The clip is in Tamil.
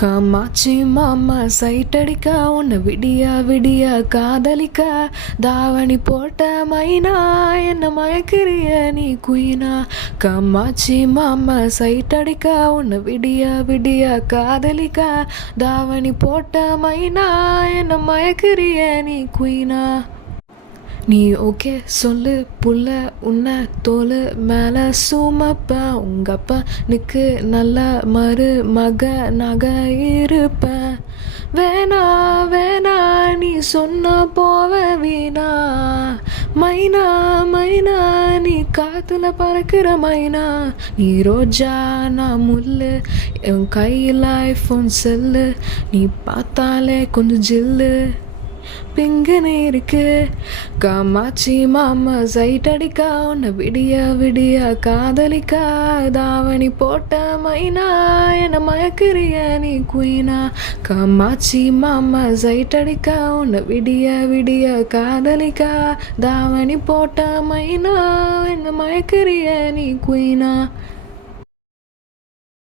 காமாட்சி மாமா சைட்டடிக்க உன்னை விடியா விடியா காதலிக்க தாவணி போட்ட மைனா என்ன மயக்கிறிய நீ குயினா. காமாட்சி மாமா சைட்டடிக்க உன்னை விடியா விடியா காதலிக்க தாவணி போட்ட மைனா என்ன மயக்கிறிய நீ குயினா. நீ ஓகே சொல்லு புள்ள உன்னை தோல் மேலே சுமப்பேன் உங்கள் அப்பனுக்கு நல்ல மருமகனாக இருப்பேன். வேணா வேணா நீ சொன்ன போவ வீணா மைனா மைனா நீ காத்துல பறக்கிற மைனா. நீ ரோஜா நான் முள்ளு என் கையில் ஐஃபோன் செல்லு நீ பார்த்தாலே கொஞ்சம் ஜில்லு பிங்கனே இருக்கு. காமாட்சி மாமா சைட் அடிக்க உன்னை விடியா விடியா காதலிக்க தாவணி போட்ட மைனா என்ன மயக்கிறிய நீ குயினா. காமாட்சி மாமா சைட் அடிக்க உன்னை விடியா விடியா காதலிக்க தாவணி போட்ட மைனா என்ன மயக்கிறிய நீ குயினா.